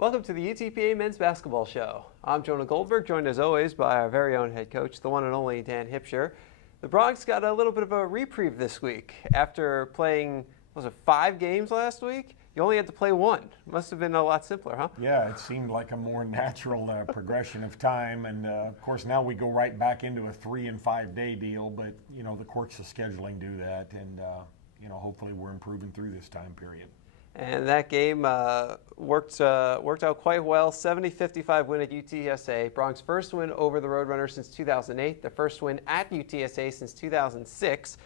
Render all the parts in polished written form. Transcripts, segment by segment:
Welcome to the UTPA Men's Basketball Show. I'm Jonah Goldberg, joined as always by our very own head coach, the one and only Dan Hipsher. The Bronx got a little bit of a reprieve this week. After playing, was it 5 games last week? You only had to play 1. Must have been a lot simpler, huh? Yeah, it seemed like a more natural progression of time. And, of course, now we go right back into a 3- and 5-day deal. But, you know, the quirks of scheduling do that. And, you know, hopefully we're improving through this time period. And that game worked out quite well. 70-55 win at UTSA. Bronx first win over the Roadrunners since 2008. The first win at UTSA since 2006.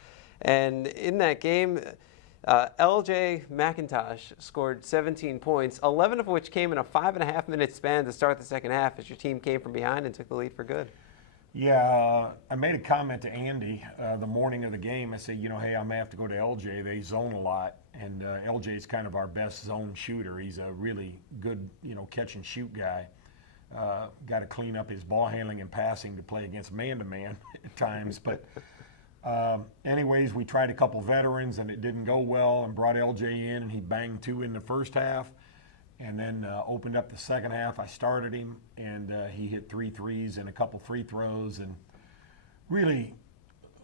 And in that game, LJ McIntosh scored 17 points, 11 of which came in a 5.5-minute span to start the second half as your team came from behind and took the lead for good. Yeah, I made a comment to Andy the morning of the game. I said, you know, hey, I may have to go to LJ. They zone a lot, and LJ is kind of our best zone shooter. He's a really good, you know, catch and shoot guy. Got to clean up his ball handling and passing to play against man-to-man at times. But anyways, we tried a couple veterans, and it didn't go well, and brought LJ in, and he banged 2 in the first half. And then opened up the second half. I started him, and he hit 3 threes and a couple free throws, and really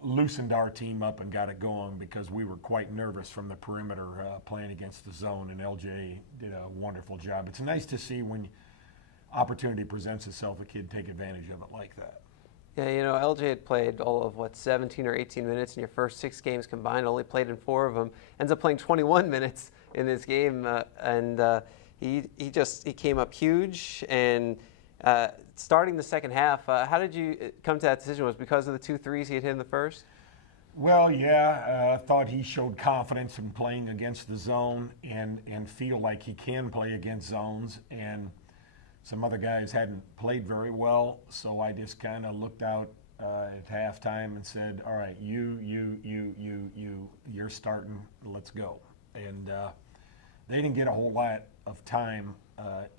loosened our team up and got it going because we were quite nervous from the perimeter playing against the zone, and LJ did a wonderful job. It's nice to see when opportunity presents itself, a kid take advantage of it like that. Yeah, you know, LJ had played all of, 17 or 18 minutes in your first 6 games combined, only played in 4 of them, ends up playing 21 minutes in this game, He came up huge, and starting the second half, how did you come to that decision? Was it because of the 2 threes he had hit in the first? Well, yeah, I thought he showed confidence in playing against the zone and feel like he can play against zones, and some other guys hadn't played very well, so I just kind of looked out at halftime and said, all right, you're starting, let's go. And they didn't get a whole lot of time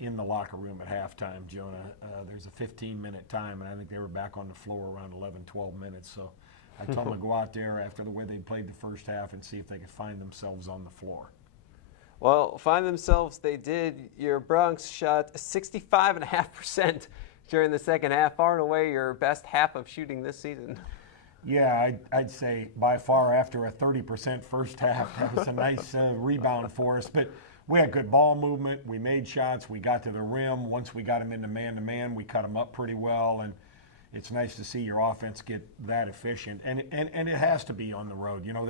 in the locker room at halftime, Jonah. There's a 15-minute time, and I think they were back on the floor around 11, 12 minutes. So I told them to go out there after the way they played the first half and see if they could find themselves on the floor. Well, find themselves they did. Your Bronx shot 65.5% during the second half, far and away your best half of shooting this season. Yeah, I'd say by far after a 30% first half, that was a nice rebound for us. But we had good ball movement. We made shots. We got to the rim. Once we got them into man-to-man, we cut them up pretty well. And it's nice to see your offense get that efficient. And it has to be on the road. You know,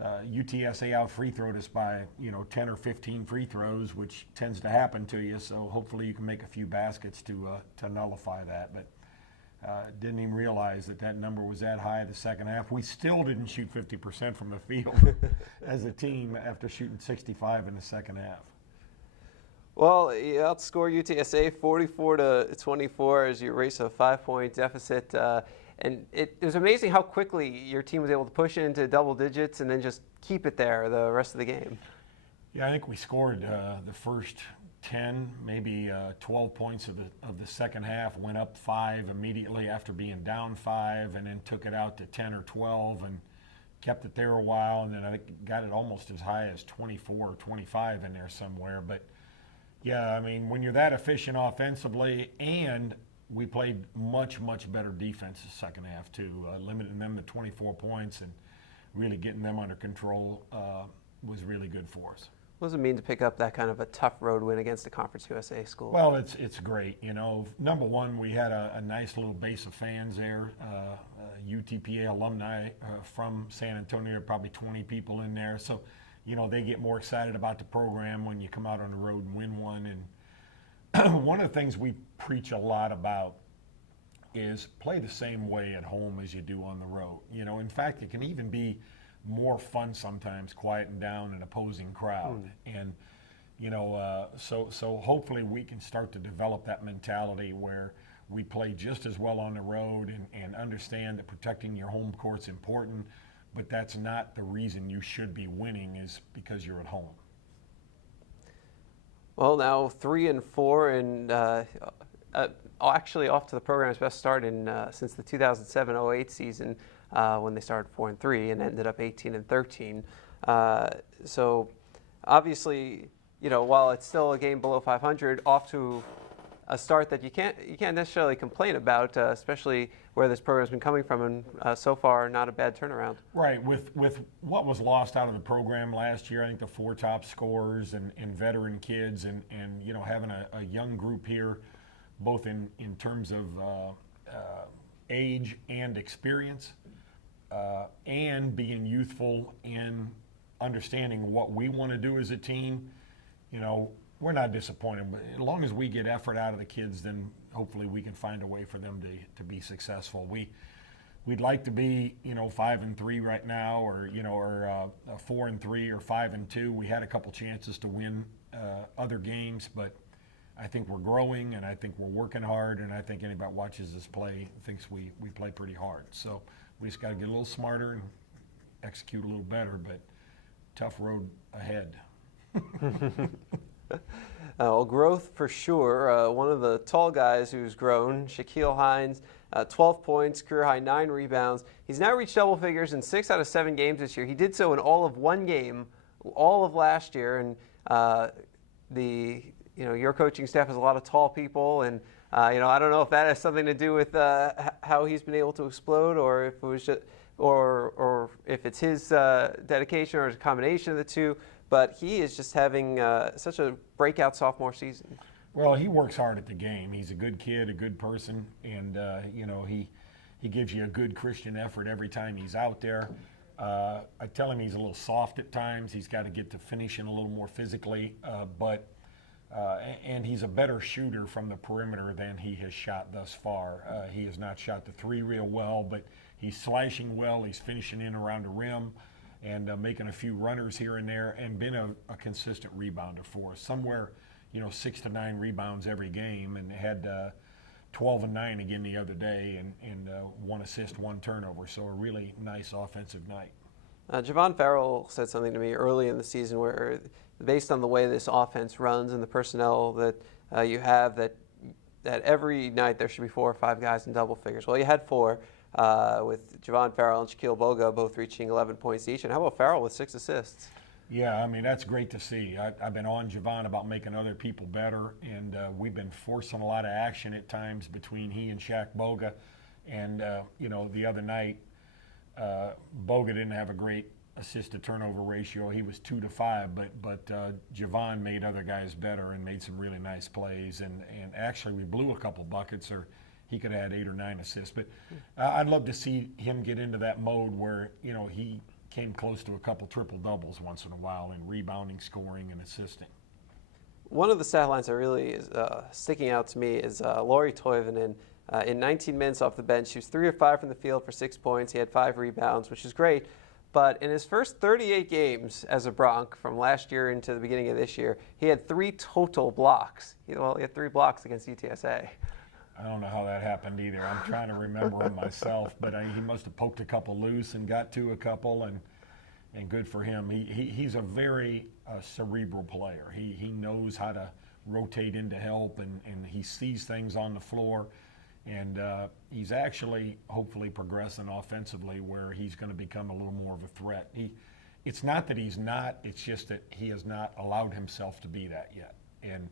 UTSA out free throwed us by, 10 or 15 free throws, which tends to happen to you. So hopefully you can make a few baskets to nullify that. But didn't even realize that number was that high the second half. We still didn't shoot 50% from the field as a team after shooting 65 in the second half. Well, you outscore UTSA 44-24 as you erase a 5-point deficit. And it was amazing how quickly your team was able to push it into double digits and then just keep it there the rest of the game. Yeah, I think we scored the first 10, maybe 12 points of the second half, went up 5 immediately after being down 5, and then took it out to 10 or 12 and kept it there a while, and then I think got it almost as high as 24 or 25 in there somewhere. But yeah, I mean, when you're that efficient offensively, and we played much, much better defense the second half too, limiting them to 24 points and really getting them under control was really good for us. What does it mean to pick up that kind of a tough road win against a Conference USA school? Well, it's great. You know, number one, we had a nice little base of fans there, UTPA alumni from San Antonio, probably 20 people in there. So, you know, they get more excited about the program when you come out on the road and win one. And one of the things we preach a lot about is play the same way at home as you do on the road. You know, in fact, it can even be more fun sometimes quieting down an opposing crowd. And you know, so hopefully we can start to develop that mentality where we play just as well on the road and understand that protecting your home court's important, but that's not the reason you should be winning, is because you're at home. Well, now 3-4 and actually off to the program's best start since the 2007-08 season, when they started 4-3 and ended up 18-13. So obviously while it's still a game below 500, off to a start that you can't necessarily complain about, especially where this program's been coming from, and so far not a bad turnaround. Right, with what was lost out of the program last year, I think the 4 top scorers and veteran kids, and having a young group here, both in terms of age and experience, and being youthful and understanding what we want to do as a team, we're not disappointed. But as long as we get effort out of the kids, then hopefully we can find a way for them to be successful. We'd like to be 5-3 right now, or 4-3 or 5-2. We had a couple chances to win other games, but I think we're growing, and I think we're working hard, and I think anybody that watches us play thinks we play pretty hard. So we just got to get a little smarter and execute a little better, but tough road ahead. Well, growth for sure. One of the tall guys who's grown, Shaquille Hines, 12 points, career high 9 rebounds. He's now reached double figures in 6 out of 7 games this year. He did so in all of 1 game, all of last year. And your coaching staff has a lot of tall people, and I don't know if that has something to do with how he's been able to explode, or if it was just, or if it's his dedication, or it's a combination of the two. But he is just having such a breakout sophomore season. Well, he works hard at the game. He's a good kid, a good person, and he gives you a good Christian effort every time he's out there. I tell him he's a little soft at times. He's got to get to finishing a little more physically, and he's a better shooter from the perimeter than he has shot thus far. He has not shot the 3 real well, but he's slashing well. He's finishing in around the rim, and making a few runners here and there, and been a consistent rebounder for us. Somewhere, 6 to 9 rebounds every game, and had 12 and 9 again the other day, and 1 assist, 1 turnover. So a really nice offensive night. Javon Farrell said something to me early in the season where, based on the way this offense runs and the personnel that you have, that every night there should be 4 or 5 guys in double figures. Well, you had 4. With Javon Farrell and Shaquille Boga both reaching 11 points each. And how about Farrell with 6 assists? Yeah, I mean, that's great to see. I've been on Javon about making other people better, and we've been forcing a lot of action at times between he and Shaq Boga. And, the other night, Boga didn't have a great assist-to-turnover ratio. He was 2 to 5, but Javon made other guys better and made some really nice plays. And actually, we blew a couple buckets, or he could have had 8 or 9 assists. But I'd love to see him get into that mode where, he came close to a couple triple-doubles once in a while in rebounding, scoring, and assisting. One of the stat lines that really is sticking out to me is Lauri Toivonen. In 19 minutes off the bench, he was 3 of 5 from the field for 6 points. He had 5 rebounds, which is great. But in his first 38 games as a Bronc, from last year into the beginning of this year, he had 3 total blocks. He had 3 blocks against UTSA. I don't know how that happened either. I'm trying to remember him myself, but he must have poked a couple loose and got to a couple, and good for him. He's a very cerebral player. He knows how to rotate into help, and he sees things on the floor, and he's actually hopefully progressing offensively where he's going to become a little more of a threat. It's not that he's not, it's just that he has not allowed himself to be that yet. And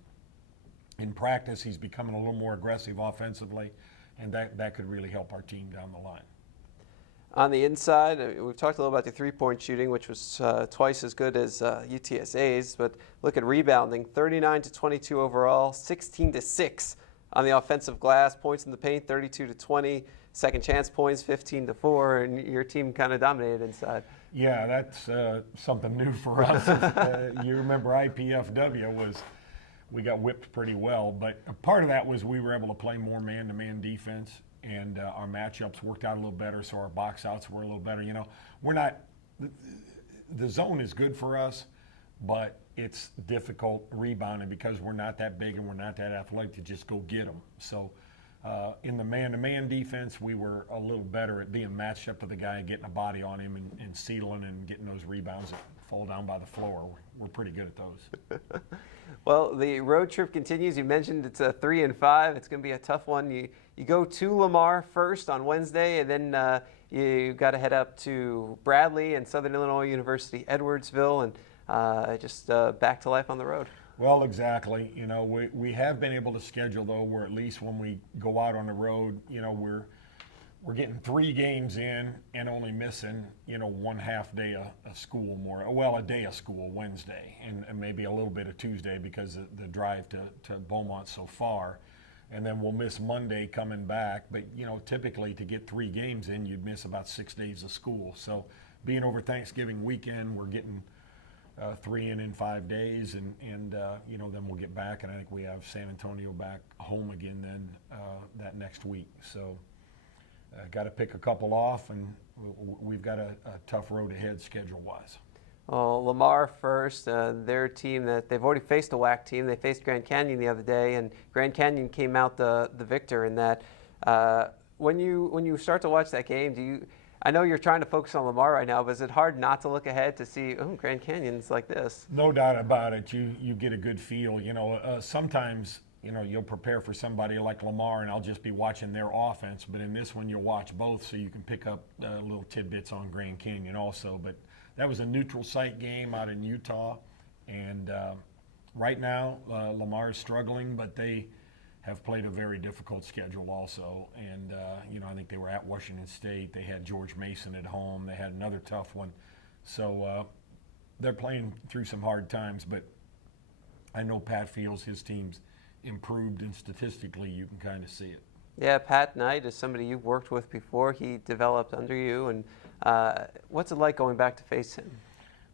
in practice, he's becoming a little more aggressive offensively, and that could really help our team down the line. On the inside, we've talked a little about the 3-point shooting, which was twice as good as UTSA's, but look at rebounding, 39 to 22 overall, 16 to 6 on the offensive glass, points in the paint, 32 to 20, second chance points, 15 to 4, and your team kind of dominated inside. Yeah, that's something new for us. You remember IPFW we got whipped pretty well, but a part of that was we were able to play more man-to-man defense, and our matchups worked out a little better, so our box outs were a little better. We're not – the zone is good for us, but it's difficult rebounding because we're not that big and we're not that athletic to just go get them. So in the man-to-man defense, we were a little better at being matched up to the guy and getting a body on him and sealing and getting those rebounds that fall down by the floor. We're pretty good at those. Well, the road trip continues. You mentioned it's a 3 and 5. It's going to be a tough one. You go to Lamar first on Wednesday, and then you got to head up to Bradley and Southern Illinois University, Edwardsville, and just back to life on the road. Well, exactly. You know, we have been able to schedule, though, where at least when we go out on the road, you know, we're getting 3 games in and only missing, you know, 1/2 day of school more. Well, a day of school, Wednesday, and maybe a little bit of Tuesday because of the drive to Beaumont's so far. And then we'll miss Monday coming back. But, you know, typically to get 3 games in, you'd miss about 6 days of school. So being over Thanksgiving weekend, we're getting 3 in 5 days, and you know, then we'll get back, and I think we have San Antonio back home again then that next week. So got to pick a couple off, and we've got a tough road ahead schedule-wise. Well, Lamar first, their team that they've already faced a WAC team. They faced Grand Canyon the other day, and Grand Canyon came out the victor in that. When you start to watch that game, I know you're trying to focus on Lamar right now, but is it hard not to look ahead to see, oh, Grand Canyon's like this? No doubt about it. You get a good feel. You know, sometimes, you know, you'll prepare for somebody like Lamar, and I'll just be watching their offense. But in this one, you'll watch both, so you can pick up little tidbits on Grand Canyon also. But that was a neutral site game out in Utah, and right now Lamar is struggling, but they have played a very difficult schedule also. And, you know, I think they were at Washington State. They had George Mason at home. They had another tough one. So they're playing through some hard times, but I know Pat feels his team's improved, and statistically you can kind of see it. Yeah, Pat Knight is somebody you've worked with before. He developed under you. And what's it like going back to face him?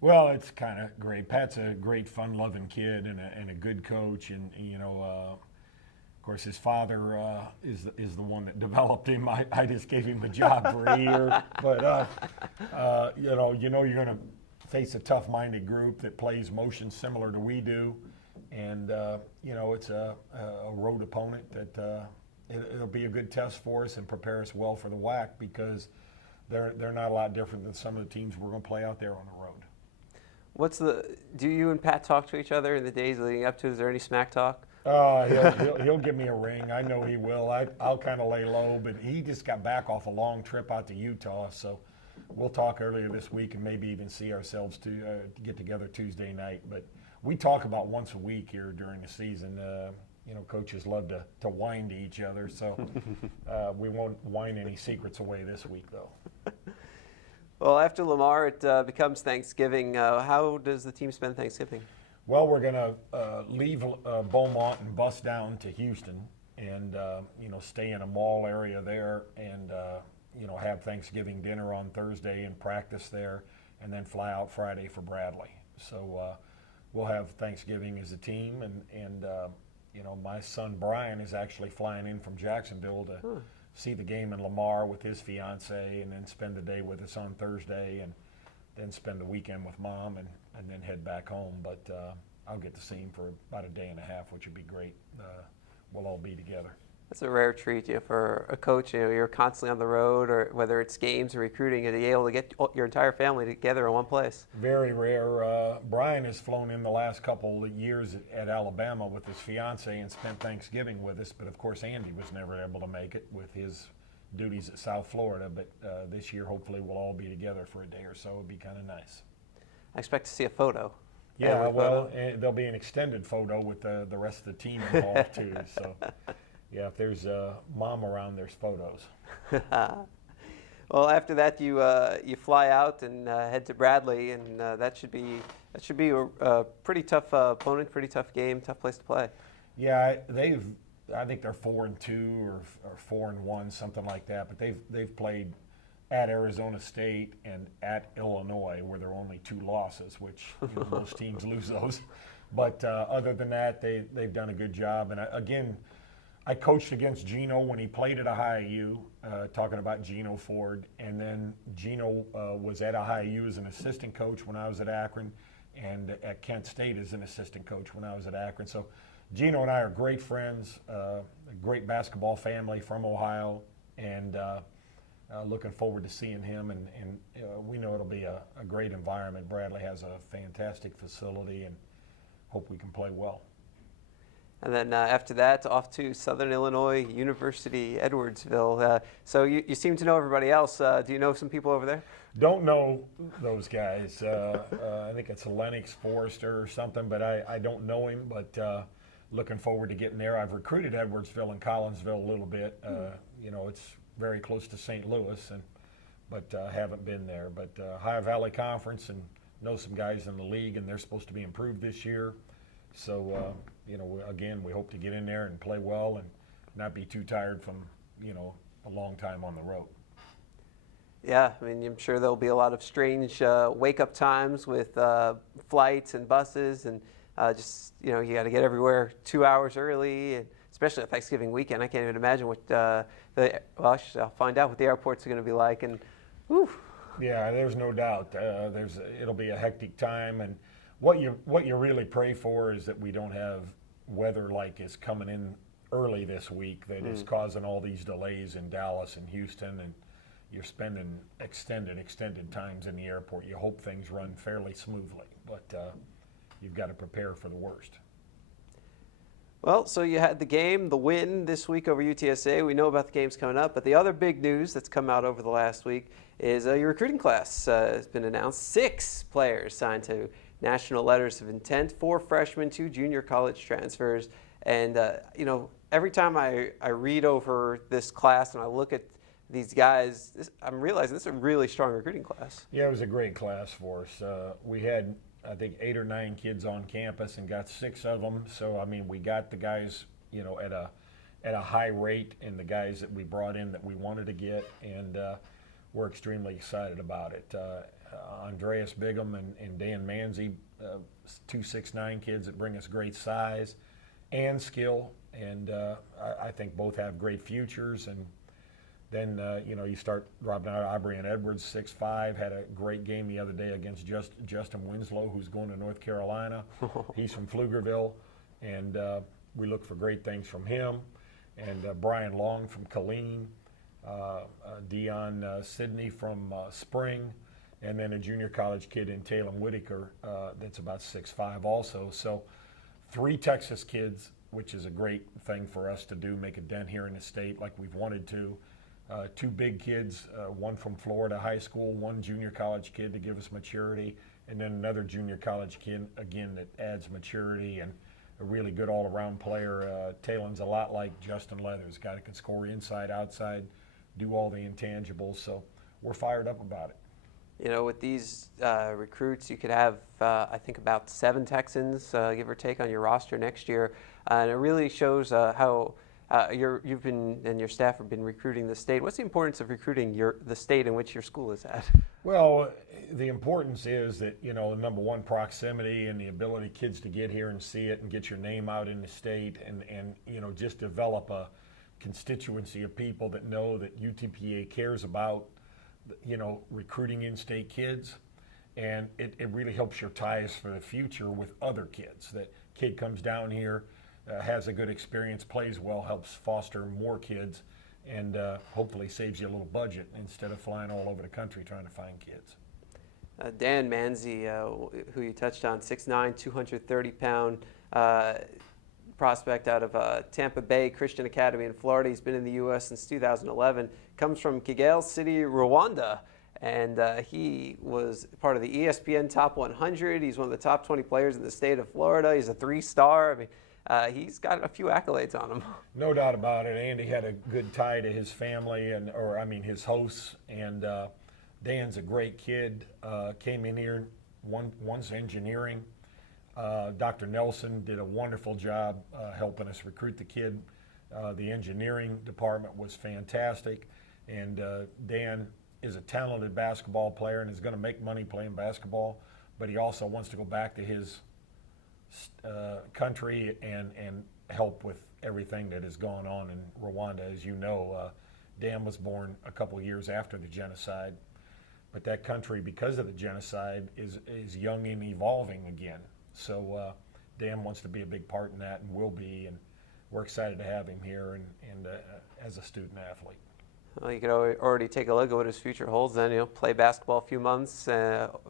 Well, it's kind of great. Pat's a great, fun-loving kid and a good coach. And, you know, of course, his father is the one that developed him. I just gave him a job for a year. But, you know you're going to face a tough-minded group that plays motion similar to we do. And, you know, it's a road opponent that it'll be a good test for us and prepare us well for the WAC, because they're not a lot different than some of the teams we're going to play out there on the road. Do you and Pat talk to each other in the days leading up to it? Is there any smack talk? He'll give me a ring. I know he will. I'll kind of lay low, but he just got back off a long trip out to Utah, so we'll talk earlier this week and maybe even see ourselves to get together Tuesday night. But we talk about once a week here during the season. You know, coaches love to whine to each other, so we won't whine any secrets away this week, though. Well, after Lamar, it becomes Thanksgiving. How does the team spend Thanksgiving? Well, we're going to leave Beaumont and bus down to Houston, and you know, stay in a mall area there, and you know, have Thanksgiving dinner on Thursday and practice there, and then fly out Friday for Bradley. So we'll have Thanksgiving as a team, and you know, my son Brian is actually flying in from Jacksonville to see the game in Lamar with his fiance, and then spend the day with us on Thursday, and then spend the weekend with Mom, and then head back home. But I'll get to see him for about a day and a half, which would be great. We'll all be together. That's a rare treat, for a coach. You know, you're constantly on the road, or whether it's games or recruiting, to be able to get your entire family together in one place. Very rare. Brian has flown in the last couple of years at Alabama with his fiance and spent Thanksgiving with us. But of course, Andy was never able to make it with his duties at South Florida. But this year, hopefully, we'll all be together for a day or so. It'd be kind of nice. I expect to see a photo. Yeah, well, there'll be an extended photo with the rest of the team involved too. So. Yeah, if there's Mom around, there's photos. Well, after that, you fly out and head to Bradley, and that should be a pretty tough opponent, pretty tough game, tough place to play. Yeah, I think they're 4-2 or 4-1, something like that. But they've played at Arizona State and at Illinois, where there are only 2 losses, which most teams lose those. But other than that, they've done a good job. And again, I coached against Gino when he played at IU, talking about Gino Ford. And then Gino was at IU as an assistant coach when I was at Akron, and at Kent State as an assistant coach when I was at Akron. So Gino and I are great friends, a great basketball family from Ohio, and looking forward to seeing him. And we know it'll be a great environment. Bradley has a fantastic facility, and hope we can play well. And then after that, off to Southern Illinois University, Edwardsville. So you seem to know everybody else. Do you know some people over there? Don't know those guys. I think it's Lennox Forrester or something, but I don't know him. But looking forward to getting there. I've recruited Edwardsville and Collinsville a little bit. It's very close to St. Louis, but haven't been there. But Ohio Valley Conference, and know some guys in the league, and they're supposed to be improved this year. So, again, we hope to get in there and play well and not be too tired from, a long time on the road. Yeah, I mean, I'm sure there'll be a lot of strange wake-up times with flights and buses, and you got to get everywhere 2 hours early, and especially on Thanksgiving weekend. I can't even imagine what I'll find out what the airports are going to be like, and whew. Yeah, there's no doubt. It'll be a hectic time, and what you really pray for is that we don't have weather like is coming in early this week that is causing all these delays in Dallas and Houston, and you're spending extended times in the airport. You hope things run fairly smoothly, but you've got to prepare for the worst. Well, so you had the game, the win this week over UTSA. We know about the games coming up, but the other big news that's come out over the last week is your recruiting class has been announced. 6 players signed to national letters of intent, 4 freshmen, 2 junior college transfers. And, every time I read over this class and I look at these guys, I'm realizing this is a really strong recruiting class. Yeah, it was a great class for us. We had, I think, 8 or 9 kids on campus and got 6 of them. So, I mean, we got the guys, at a high rate, and the guys that we brought in that we wanted to get, and we're extremely excited about it. Andreas Bigham and Dan Manzi, 2 6'9" kids that bring us great size and skill, and I think both have great futures. And then, you start dropping out Aubrey and Edwards, 6'5", had a great game the other day against Justin Winslow, who's going to North Carolina. He's from Pflugerville, and we look for great things from him. And Brian Long from Killeen, Dion Sidney from Spring, and then a junior college kid in Talon Whitaker that's about 6'5" also. So 3 Texas kids, which is a great thing for us to do, make a dent here in the state like we've wanted to. 2 big kids, one from Florida high school, 1 junior college kid to give us maturity, and then another junior college kid, again, that adds maturity, and a really good all-around player. Talon's a lot like Justin Leathers, guy that can score inside, outside, do all the intangibles, so we're fired up about it. With these recruits, you could have, I think, about 7 Texans, give or take, on your roster next year, and it really shows how you've been and your staff have been recruiting the state. What's the importance of recruiting the state in which your school is at? Well, the importance is that, number one, proximity and the ability kids to get here and see it and get your name out in the state, and just develop a constituency of people that know that UTPA cares about, recruiting in-state kids. And it really helps your ties for the future with other kids. That kid comes down here, has a good experience, plays well, helps foster more kids, and hopefully saves you a little budget instead of flying all over the country trying to find kids. Dan Manzi, who you touched on, 6'9", 230-pound prospect out of Tampa Bay Christian Academy in Florida. He's been in the U.S. since 2011. Comes from Kigali City, Rwanda, and he was part of the ESPN Top 100. He's one of the top 20 players in the state of Florida. He's a 3-star. I mean, he's got a few accolades on him. No doubt about it. Andy had a good tie to his family, his hosts, and Dan's a great kid. Came in here, once engineering. Dr. Nelson did a wonderful job helping us recruit the kid. The engineering department was fantastic, and Dan is a talented basketball player and is going to make money playing basketball, but he also wants to go back to his country and help with everything that has gone on in Rwanda. As you know, Dan was born a couple years after the genocide, but that country, because of the genocide, is young and evolving again. So Dan wants to be a big part in that, and will be, and we're excited to have him here and as a student athlete. Well, you can already take a look at what his future holds then. Play basketball a few months,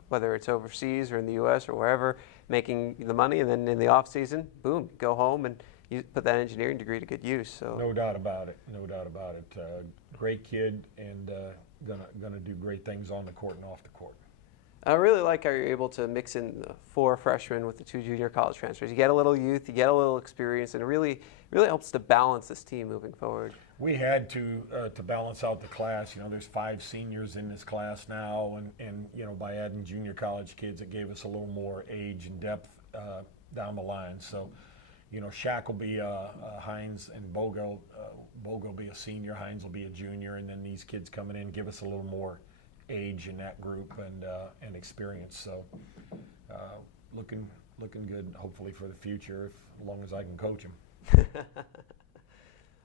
whether it's overseas or in the U.S. or wherever, making the money, and then in the off season, boom, go home and put that engineering degree to good use. So no doubt about it. No doubt about it. Great kid, and gonna do great things on the court and off the court. I really like how you're able to mix in the 4 freshmen with the 2 junior college transfers. You get a little youth, you get a little experience, and it really helps to balance this team moving forward. We had to balance out the class. There's 5 seniors in this class now, and by adding junior college kids, it gave us a little more age and depth down the line. So, Shaq will be Hines, and Bogo will be a senior. Hines will be a junior, and then these kids coming in give us a little more age in that group and experience. So, looking good, hopefully, for the future, as long as I can coach them.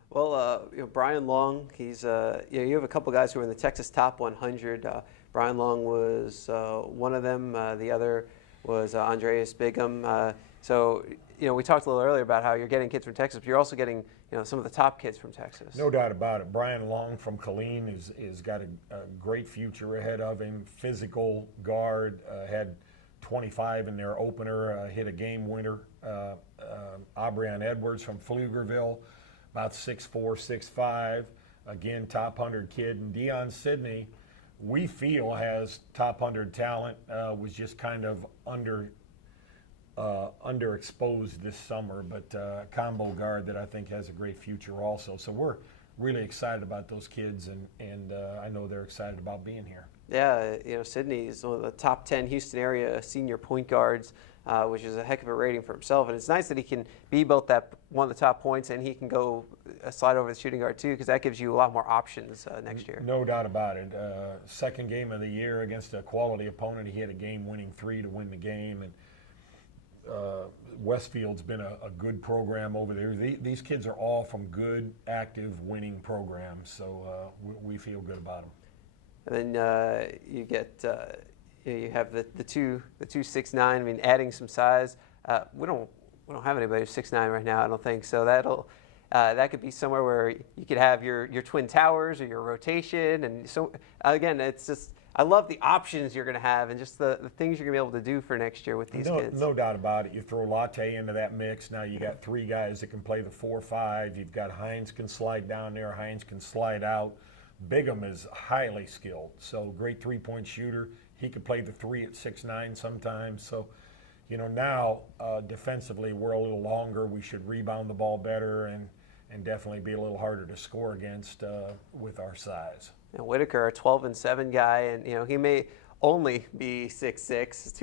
Well, Brian Long, he's you have a couple guys who are in the Texas Top 100. Brian Long was one of them. The other was Andreas Bigham. So, we talked a little earlier about how you're getting kids from Texas, but you're also getting some of the top kids from Texas. No doubt about it. Brian Long from Killeen is got a great future ahead of him. Physical guard, had 25 in their opener, hit a game winner. Aubrion Edwards from Pflugerville, about 6'4", 6'5", again, top 100 kid. And Dion Sidney, we feel, has top 100 talent, was just kind of underexposed this summer, but combo guard that I think has a great future also. So we're really excited about those kids, and I know they're excited about being here. Yeah, Sidney is one of the top 10 Houston area senior point guards, which is a heck of a rating for himself. And it's nice that he can be both one of the top points, and he can go slide over the shooting guard too, because that gives you a lot more options next year. No doubt about it. Second game of the year against a quality opponent, he hit a game-winning 3 to win the game. And Westfield's been a good program over there. These kids are all from good, active, winning programs, so we feel good about them. And then you get you have the two 6'9". I mean, adding some size. We don't have anybody who's 6'9" right now, I don't think. So that could be somewhere where you could have your twin towers or your rotation. And so again, it's just, I love the options you're going to have and just the things you're going to be able to do for next year with these kids. No doubt about it. You throw Latte into that mix. Now you got 3 guys that can play the 4-5. You've got Hines can slide down there. Hines can slide out. Bigham is highly skilled, so great 3-point shooter. He could play the 3 at 6'9" sometimes. So, now defensively we're a little longer. We should rebound the ball better and definitely be a little harder to score against with our size. And Whitaker, a 12-7 guy, and he may only be 6'6",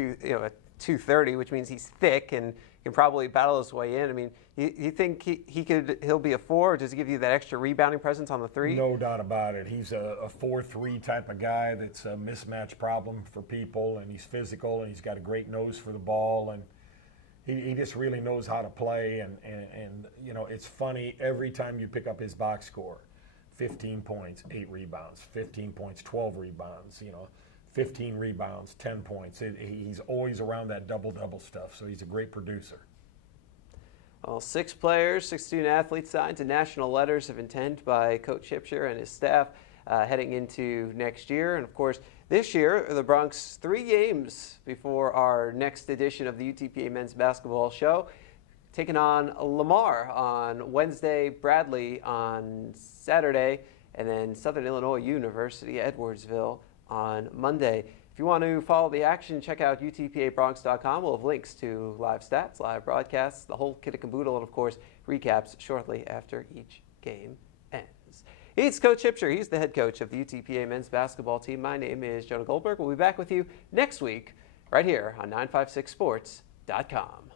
230, which means he's thick and can probably battle his way in. I mean, you think he'll be a 4, or does he give you that extra rebounding presence on the 3? No doubt about it. He's a 4-3 type of guy that's a mismatch problem for people, and he's physical, and he's got a great nose for the ball, and he just really knows how to play. And it's funny, every time you pick up his box score, 15 points, 8 rebounds, 15 points, 12 rebounds, 15 rebounds, 10 points. He's always around that double-double stuff, so he's a great producer. Well, 6 players, 6 student athletes signed to national letters of intent by Coach Hipsher and his staff heading into next year. And, of course, this year, the Bronx 3 games before our next edition of the UTPA men's basketball show. Taking on Lamar on Wednesday, Bradley on Saturday, and then Southern Illinois University, Edwardsville on Monday. If you want to follow the action, check out UTPABronx.com. We'll have links to live stats, live broadcasts, the whole kit and caboodle, and of course, recaps shortly after each game ends. He's Coach Hipsher. He's the head coach of the UTPA men's basketball team. My name is Jonah Goldberg. We'll be back with you next week right here on 956sports.com.